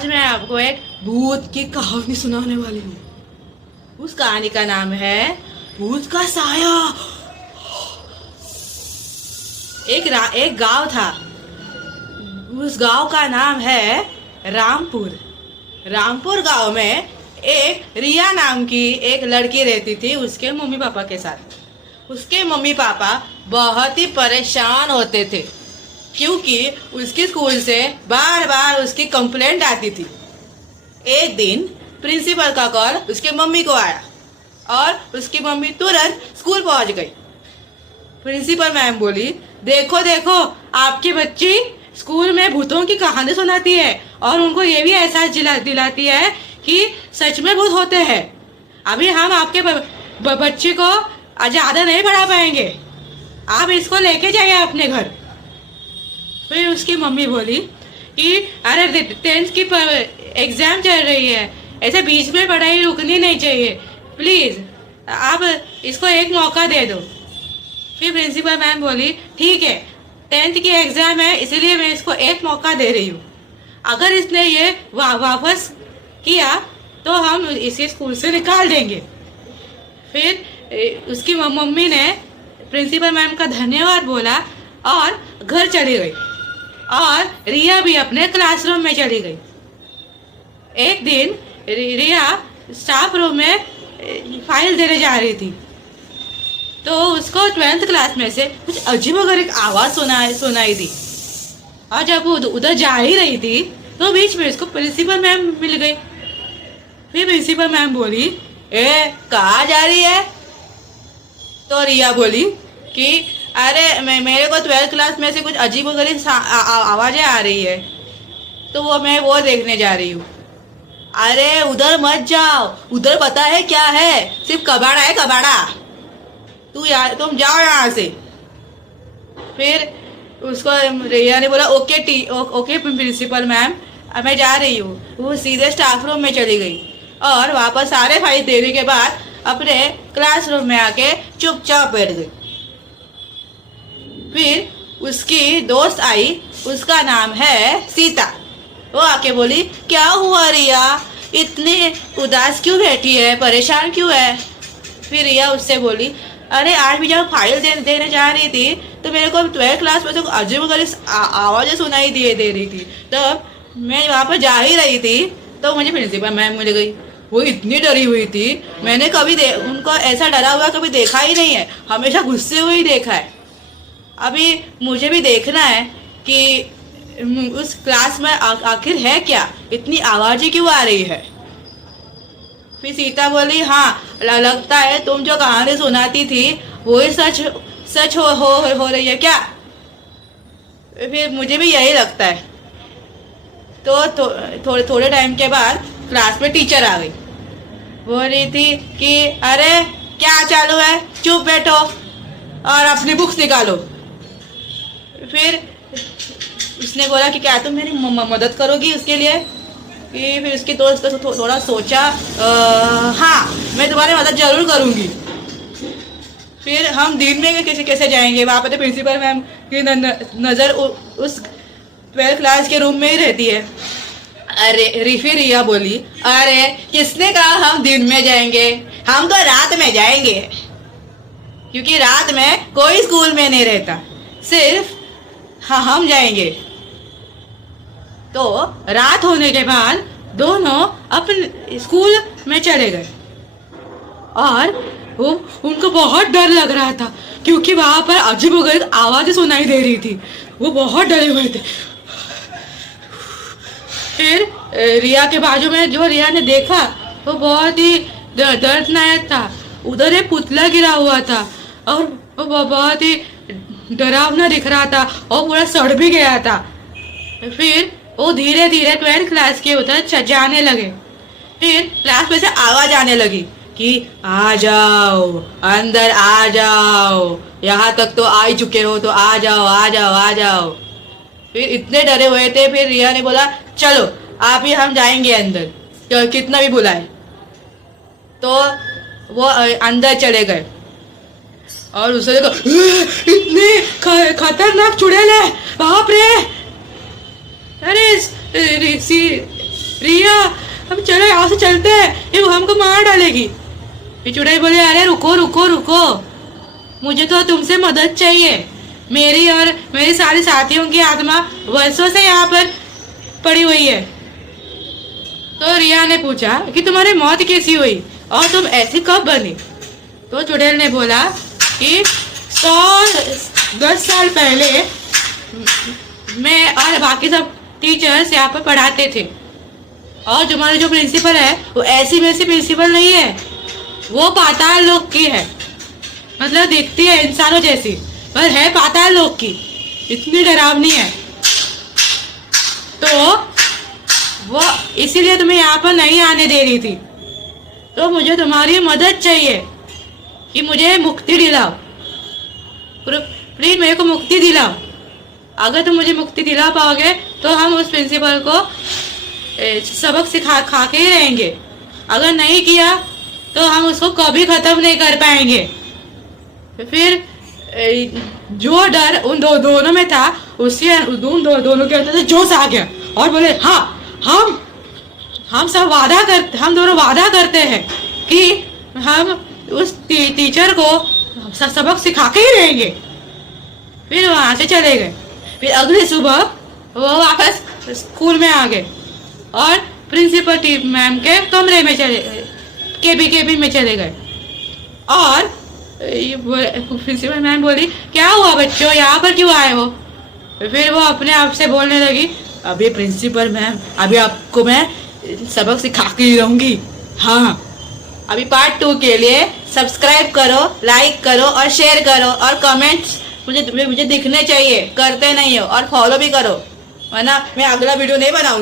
आज मैं आपको एक भूत की कहानी सुनाने वाली हूँ। उस कहानी का नाम है भूत का साया। एक गांव था। उस गांव का नाम है रामपुर। रामपुर गांव में एक रिया नाम की एक लड़की रहती थी उसके मम्मी पापा के साथ। उसके मम्मी पापा बहुत ही परेशान होते थे क्योंकि उसके स्कूल से बार बार उसकी कंप्लेंट आती थी। एक दिन प्रिंसिपल का कॉल उसके मम्मी को आया और उसकी मम्मी तुरंत स्कूल पहुंच गई। प्रिंसिपल मैम बोली, देखो देखो आपकी बच्ची स्कूल में भूतों की कहानी सुनाती है और उनको ये भी एहसास दिलाती है कि सच में भूत होते हैं। अभी हम आपके बच्ची को ज्यादा नहीं पढ़ा पाएंगे, आप इसको लेके जाइए अपने घर। फिर उसकी मम्मी बोली कि अरे 10th की एग्जाम चल रही है, ऐसे बीच में पढ़ाई रुकनी नहीं चाहिए, प्लीज आप इसको एक मौका दे दो। फिर प्रिंसिपल मैम बोली, ठीक है 10th की एग्जाम है इसलिए मैं इसको एक मौका दे रही हूँ। अगर इसने ये वापस किया तो हम इसे स्कूल से निकाल देंगे। फिर उसकी मम्मी ने प्रिंसिपल मैम का धन्यवाद बोला और घर चली गई और रिया भी अपने क्लासरूम में चली गई। एक दिन रिया स्टाफ रूम में फाइल देने जा रही थी तो उसको 12th क्लास में से कुछ अजीबोगरीब आवाज सुनाई दी और जब वो उधर जा ही रही थी तो बीच में उसको प्रिंसिपल मैम मिल गई। फिर प्रिंसिपल मैम बोली, कहाँ जा रही है? तो रिया बोली कि अरे मेरे को 12th क्लास में से कुछ अजीबोगरीब आवाजें आ रही है तो मैं वो देखने जा रही हूँ। अरे उधर मत जाओ, उधर पता है क्या है? सिर्फ कबाड़ा है, कबाड़ा। तुम जाओ यहाँ से। फिर उसको रिया ने बोला, ओके प्रिंसिपल मैम मैं जा रही हूँ। वो सीधे स्टाफ रूम में चली गई और वापस सारे फाइल देने के बाद अपने क्लासरूम में आके चुपचाप बैठ गई। फिर उसकी दोस्त आई, उसका नाम है सीता। वो आके बोली, क्या हुआ रिया, इतनी उदास क्यों बैठी है, परेशान क्यों है? फिर रिया उससे बोली, अरे आज भी जब फाइल देने जा रही थी तो मेरे को 12th क्लास में तो अजीबोगरीब आवाज़ें सुनाई दे रही थी। तब मैं वहाँ पर जा ही रही थी तो मुझे प्रिंसिपल मैम मिल गई। वो इतनी डरी हुई थी, मैंने कभी उनको ऐसा डरा हुआ कभी देखा ही नहीं है, हमेशा गुस्से हुए ही देखा है। अभी मुझे भी देखना है कि उस क्लास में आखिर है क्या, इतनी आवाज़ें क्यों आ रही है। फिर सीता बोली, हाँ लगता है तुम जो कहानी सुनाती थी वो ही सच हो रही है क्या? फिर मुझे भी यही लगता है। तो थोड़े टाइम के बाद क्लास में टीचर आ गई। बोल रही थी कि अरे क्या चालू है, चुप बैठो और अपनी बुक्स निकालो। फिर उसने बोला कि क्या तुम मेरी मदद करोगी उसके लिए? फिर उसकी दोस्त थोड़ा सोचा, हाँ मैं तुम्हारी मदद जरूर करूँगी। फिर हम दिन में कैसे जाएंगे, वहाँ पर तो प्रिंसिपल मैम की नज़र उस 12th क्लास के रूम में ही रहती है। अरे फिर रिया बोली, अरे किसने कहा हम दिन में जाएंगे, हम तो रात में जाएंगे क्योंकि रात में कोई स्कूल में नहीं रहता, सिर्फ हाँ हम जाएंगे। तो रात होने के बाद दोनों अपने स्कूल में चले गए और उनको बहुत डर लग रहा था क्योंकि वहां पर अजीबोगरीब आवाजें सुनाई दे रही थी। वो बहुत डरे हुए थे। फिर रिया के बाजू में जो रिया ने देखा वो बहुत ही दर्दनाक था। उधर एक पुतला गिरा हुआ था और वो बहुत ही डरावना दिख रहा था और पूरा सड़ भी गया था। फिर वो धीरे धीरे 12th क्लास के उधर जाने लगे। फिर क्लास में से आवाज आने लगी कि आ जाओ, अंदर आ जाओ, यहाँ तक तो आ ही चुके हो तो आ जाओ आ जाओ आ जाओ। फिर इतने डरे हुए थे। फिर रिया ने बोला, चलो आप ही हम जाएंगे अंदर, कितना भी बुलाए। तो वो अंदर चले गए और उसने देखा इतने खतरनाक चुड़ैल है, बाप रे। अरे रिया हम चलो यहाँ से चलते हैं, ये वो हमको मार डालेगी। फिर चुड़ैल बोले अरे रुको रुको रुको, मुझे तो तुमसे मदद चाहिए। मेरी और मेरी सारी साथियों की आत्मा वर्षों से यहाँ पर पड़ी हुई है। तो रिया ने पूछा कि तुम्हारी मौत कैसी हुई और तुम ऐसी कब बनी? तो चुड़ैल ने बोला कि 110 साल पहले मैं और बाकी सब टीचर्स यहाँ पर पढ़ाते थे, और तुम्हारे जो प्रिंसिपल है वो ऐसी वैसी प्रिंसिपल नहीं है, वो पाताल लोक की है। मतलब दिखती है इंसानों जैसी पर है पाताल लोक की, इतनी डरावनी है। तो वो इसीलिए तुम्हें यहाँ पर नहीं आने दे रही थी। तो मुझे तुम्हारी मदद चाहिए कि मुझे मुक्ति दिलाओ, प्लीज मेरे को मुक्ति दिलाओ। अगर तुम मुझे मुक्ति दिला पाओगे तो हम उस प्रिंसिपल को सबक सिखा खा के ही रहेंगे, अगर नहीं किया तो हम उसको कभी खत्म नहीं कर पाएंगे। तो फिर जो डर उन दोनों में था उससे दोनों के अंदर से जोश आ गया और बोले हाँ हम दोनों वादा करते हैं कि हम उस टीचर को सबक सिखा के ही रहेंगे। फिर वहाँ से चले गए। फिर अगली सुबह वो वापस स्कूल में आ गए और प्रिंसिपल मैम के कमरे में केबिन में चले गए। और प्रिंसिपल मैम बोली क्या हुआ बच्चों, यहाँ पर क्यों आए हो? फिर वो अपने आप से बोलने लगी अभी प्रिंसिपल मैम, अभी आपको मैं सबक सिखा के ही रहूंगी। हाँ, अभी पार्ट 2 के लिए सब्सक्राइब करो, लाइक करो और शेयर करो और कमेंट्स मुझे दिखने चाहिए, करते नहीं हो, और फॉलो भी करो, वरना मैं अगला वीडियो नहीं बनाऊंगी।